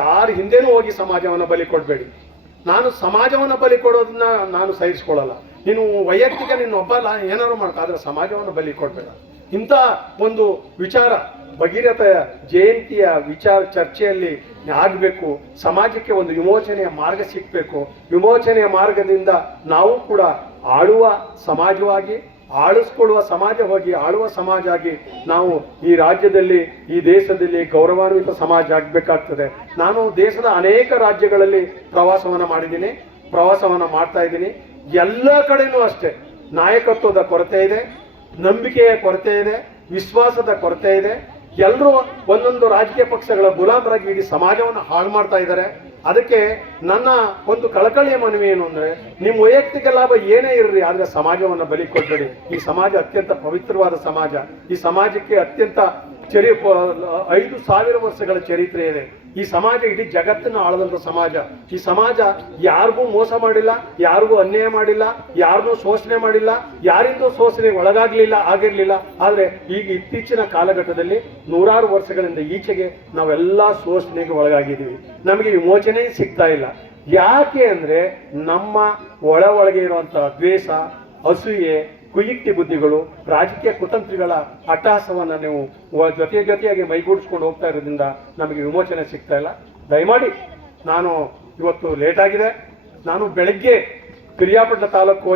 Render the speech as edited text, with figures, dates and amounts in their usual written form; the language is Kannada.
ಯಾರ ಹಿಂದೆನೂ ಹೋಗಿ ಸಮಾಜವನ್ನು ಬಲಿ ಕೊಡಬೇಡಿ. ನಾನು ಸಮಾಜವನ್ನು ಬಲಿ ಕೊಡೋದನ್ನ ನಾನು ಸಹಿಸ್ಕೊಳ್ಳಲ್ಲ. ನೀನು ವೈಯಕ್ತಿಕ ನಿನ್ನೊಬ್ಬ ಏನಾದ್ರು ಮಾಡ್ಕೊ, ಆದರೆ ಸಮಾಜವನ್ನು ಬಲಿ ಕೊಡಬೇಡ. ಇಂಥ ಒಂದು ವಿಚಾರ ಭಗೀರಥ ಜಯಂತಿಯ ವಿಚಾರ ಚರ್ಚೆಯಲ್ಲಿ ಆಗಬೇಕು. ಸಮಾಜಕ್ಕೆ ಒಂದು ವಿಮೋಚನೆಯ ಮಾರ್ಗ ಸಿಗಬೇಕು. ವಿಮೋಚನೆಯ ಮಾರ್ಗದಿಂದ ನಾವು ಕೂಡ ಆಳುವ ಸಮಾಜವಾಗಿ, ಆಳಿಸ್ಕೊಳ್ಳುವ ಸಮಾಜವಾಗಿ, ಆಳುವ ಸಮಾಜ ಆಗಿ ನಾವು ಈ ರಾಜ್ಯದಲ್ಲಿ, ಈ ದೇಶದಲ್ಲಿ ಗೌರವಾನ್ವಿತ ಸಮಾಜ ಆಗಬೇಕಾಗ್ತದೆ. ನಾನು ದೇಶದ ಅನೇಕ ರಾಜ್ಯಗಳಲ್ಲಿ ಪ್ರವಾಸವನ್ನು ಮಾಡಿದ್ದೀನಿ, ಪ್ರವಾಸವನ್ನು ಮಾಡ್ತಾ ಇದ್ದೀನಿ. ಎಲ್ಲ ಕಡೆನೂ ಅಷ್ಟೇ ನಾಯಕತ್ವದ ಕೊರತೆ ಇದೆ, ನಂಬಿಕೆಯ ಕೊರತೆ ಇದೆ, ವಿಶ್ವಾಸದ ಕೊರತೆ ಇದೆ. ಎಲ್ಲರೂ ಒಂದೊಂದು ರಾಜಕೀಯ ಪಕ್ಷಗಳ ಗುಲಾಮರಾಗಿ ಇಡೀ ಸಮಾಜವನ್ನು ಹಾಳು ಮಾಡ್ತಾ ಇದ್ದಾರೆ. ಅದಕ್ಕೆ ನನ್ನ ಒಂದು ಕಳಕಳಿಯ ಮನವಿ ಏನು ಅಂದರೆ, ನಿಮ್ಮ ವೈಯಕ್ತಿಕ ಲಾಭ ಏನೇ ಇರಲಿ, ಆದರೆ ಸಮಾಜವನ್ನು ಬಲಿ ಕೊಡಬೇಡಿ. ಈ ಸಮಾಜ ಅತ್ಯಂತ ಪವಿತ್ರವಾದ ಸಮಾಜ. ಈ ಸಮಾಜಕ್ಕೆ ಅತ್ಯಂತ 5,000 ವರ್ಷಗಳ ಚರಿತ್ರೆ ಇದೆ. ಈ ಸಮಾಜ ಇಡೀ ಜಗತ್ತನ್ನು ಆಳದಂಥ ಸಮಾಜ. ಈ ಸಮಾಜ ಯಾರಿಗೂ ಮೋಸ ಮಾಡಿಲ್ಲ, ಯಾರಿಗೂ ಅನ್ಯಾಯ ಮಾಡಿಲ್ಲ, ಯಾರನ್ನೂ ಶೋಷಣೆ ಮಾಡಿಲ್ಲ, ಯಾರಿಂದೂ ಶೋಷಣೆಗೆ ಆಗಿರಲಿಲ್ಲ. ಆದರೆ ಈಗ ಇತ್ತೀಚಿನ ಕಾಲಘಟ್ಟದಲ್ಲಿ 100 ವರ್ಷಗಳಿಂದ ಈಚೆಗೆ ನಾವೆಲ್ಲ ಶೋಷಣೆಗೆ ಒಳಗಾಗಿದ್ದೀವಿ. ನಮಗೆ ವಿಮೋಚನೆ ಸಿಗ್ತಾ ಇಲ್ಲ. ಯಾಕೆ ಅಂದರೆ ನಮ್ಮ ಒಳಗೆ ಇರುವಂಥ ದ್ವೇಷ, ಅಸೂಯೆ, ಕುಯುಕ್ತಿ ಬುದ್ಧಿಗಳು, ರಾಜಕೀಯ ಕುತಂತ್ರಿಗಳ ಅಟ್ಟಹಾಸವನ್ನು ನೀವು ಜೊತೆಯಾಗಿ ಮೈಗೂಡಿಸ್ಕೊಂಡು ಹೋಗ್ತಾ ಇರೋದ್ರಿಂದ ನಮಗೆ ವಿಮೋಚನೆ ಸಿಗ್ತಾ ಇಲ್ಲ. ದಯಮಾಡಿ, ನಾನು ಇವತ್ತು ಲೇಟ್ ಆಗಿದೆ. ನಾನು ಬೆಳಗ್ಗೆ ಪಿರಿಯಾಪಟ್ಟಣ ತಾಲೂಕು